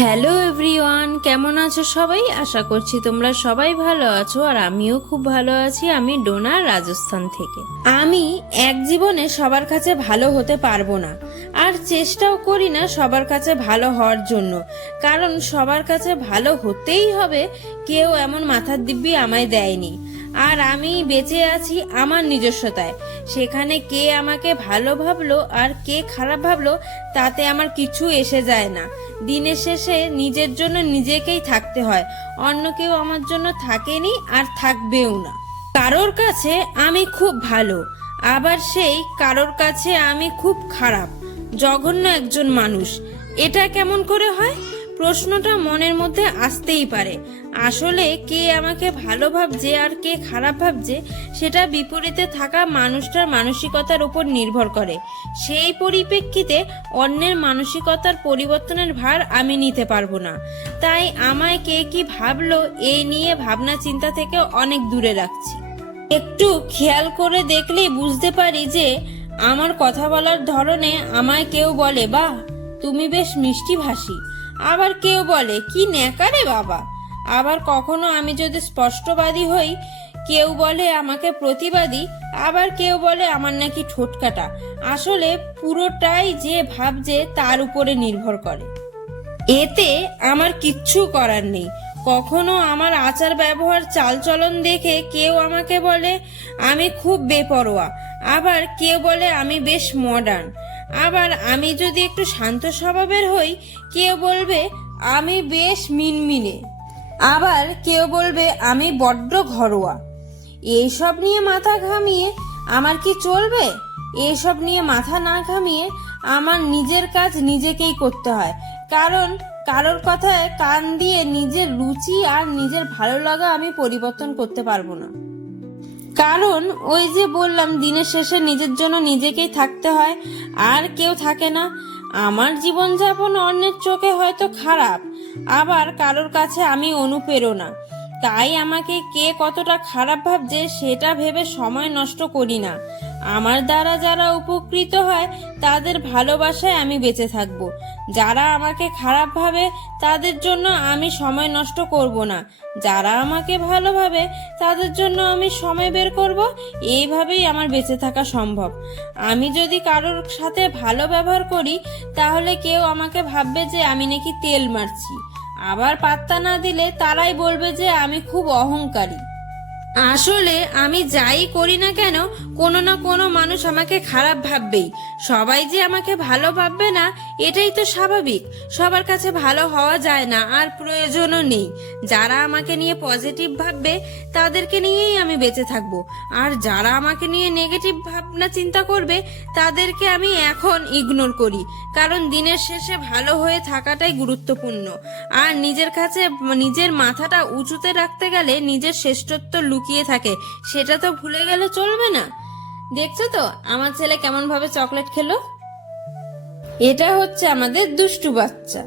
Hello everyone কেমন আছো সবাই? আশা করছি তোমরা সবাই ভালো আছো আর আমিও খুব ভালো আছি, আমি ডোনা রাজস্থান থেকে। আমি এক জীবনে সবার কাছে ভালো হতে পারব না, আর চেষ্টাও করি না সবার কাছে ভালো হওয়ার জন্য, কারণ সবার কাছে ভালো হতেই হবে, কেউ এমন মাথার দিব্যি আমায় দেয়নি। আর আমি বেঁচে আছি আমার নিজস্বতায়। সেখানে কে আমাকে ভালো ভাবলো আর কে খারাপ ভাবলো, তাতে আমার কিছু এসে যায় না। দিনের শেষে নিজের জন্য নিজেকেই থাকতে হয়। অন্য কেউ আমার জন্য থাকেনি আর থাকবেও না। কারোর কাছে আমি খুব ভালো, আবার সেই কারোর কাছে আমি খুব খারাপ। জঘন্য একজন মানুষ। এটা কেমন করে হয়? প্রশ্নটা মনের মধ্যে আসতেই পারে। আসলে কে আমাকে ভালো ভাবছে আর কে খারাপ ভাবছে, সেটা বিপরীতে থাকা মানুষটার মানসিকতার উপর নির্ভর করে। সেই পরিপ্রেক্ষিতে অন্যের মানসিকতার পরিবর্তনের ভার আমি নিতে পারব না। তাই আমায় কে কি ভাবলো এই নিয়ে ভাবনা চিন্তা থেকে অনেক দূরে রাখছি। একটু খেয়াল করে দেখলেই বুঝতে পারি যে, আমার কথা বলার ধরনে আমায় কেউ বলে, বাহ, তুমি বেশ মিষ্টি ভাষী। আবার কেউ বলে, কি ন্যাকারে বাবা? আবার কখনো আমি যদি স্পষ্টবাদী হই, কেউ বলে, আমাকে প্রতিবাদী? আবার কেউ বলে, আমার নাকি ঠোঁটকাটা। আসলে পুরোটাই যে ভাবছে তার উপরে নির্ভর করে। এতে আমার কিচ্ছু করার নেই। কখনো আমার আচার ব্যবহার চালচলন দেখে কেউ আমাকে বলে, আমি খুব বেপরোয়া। আবার কেউ বলে, আমি বেশ মডার্ন আবার আমি যদি একটু শান্ত স্বভাবের হই, কেউ বলবে, আমি বেশ মিনমিনে। আবার কেউ বলবে, আমি বড্ড ঘরোয়া। এইসব নিয়ে মাথা ঘামিয়ে আমার কি চলবে? এইসব নিয়ে মাথা না ঘামিয়ে আমার নিজের কাজ নিজেকেই করতে হয়। কারণ কারোর কথায় কান দিয়ে নিজের রুচি আর নিজের ভালো লাগা আমি পরিবর্তন করতে পারব না। কারণ ওই যে বললাম, দিনের শেষে নিজের জন্য নিজেকেই থাকতে হয়, আর কেউ থাকে না। আমার জীবনযাপন অন্যের চোখে হয়তো খারাপ, আবার কারোর কাছে আমি অনুপ্রেরণা। তাই আমাকে কে কতটা খারাপ ভাবছে, সেটা ভেবে সময় নষ্ট করি না। আমার দ্বারা যারা উপকৃত হয়, তাদের ভালোবাসায় আমি বেঁচে থাকব। যারা আমাকে খারাপ ভাবে, তাদের জন্য আমি সময় নষ্ট করব না। যারা আমাকে ভালোভাবে, তাদের জন্য আমি সময় বের করব, এইভাবেই আমার বেঁচে থাকা সম্ভব। আমি যদি কারোর সাথে ভালো ব্যবহার করি, তাহলে কেউ আমাকে ভাববে যে আমি নাকি তেল মারছি। আবার পাত্তা না দিলে তারাই বলবে যে আমি খুব অহংকারী। আসলে আমি যাই করি না কেন, কোনো না কোনো মানুষ আমাকে খারাপ ভাববেই। সবাই যে আমাকে ভালো ভাববে না, এটাই তো স্বাভাবিক। সবার কাছে ভালো হওয়া যায় না, আর প্রয়োজনও নেই। যারা আমাকে নিয়ে পজিটিভ ভাববে, তাদেরকে নিয়েই আমি বেঁচে থাকব। আর যারা আমাকে নিয়ে নেগেটিভ ভাবনা চিন্তা করবে, তাদেরকে আমি এখন ইগনোর করি। কারণ দিনের শেষে ভালো হয়ে থাকাটাই গুরুত্বপূর্ণ। আর নিজের কাছে, নিজের মাথাটা উঁচুতে রাখতে গেলে নিজের শ্রেষ্ঠত্ব লুকিয়ে থাকে। সেটা তো ভুলে গেলে চলবে না। দেখছ তো, আমার ছেলে কেমনভাবে চকলেট খেলো? এটা হচ্ছে আমাদের দুষ্টু বাচ্চা।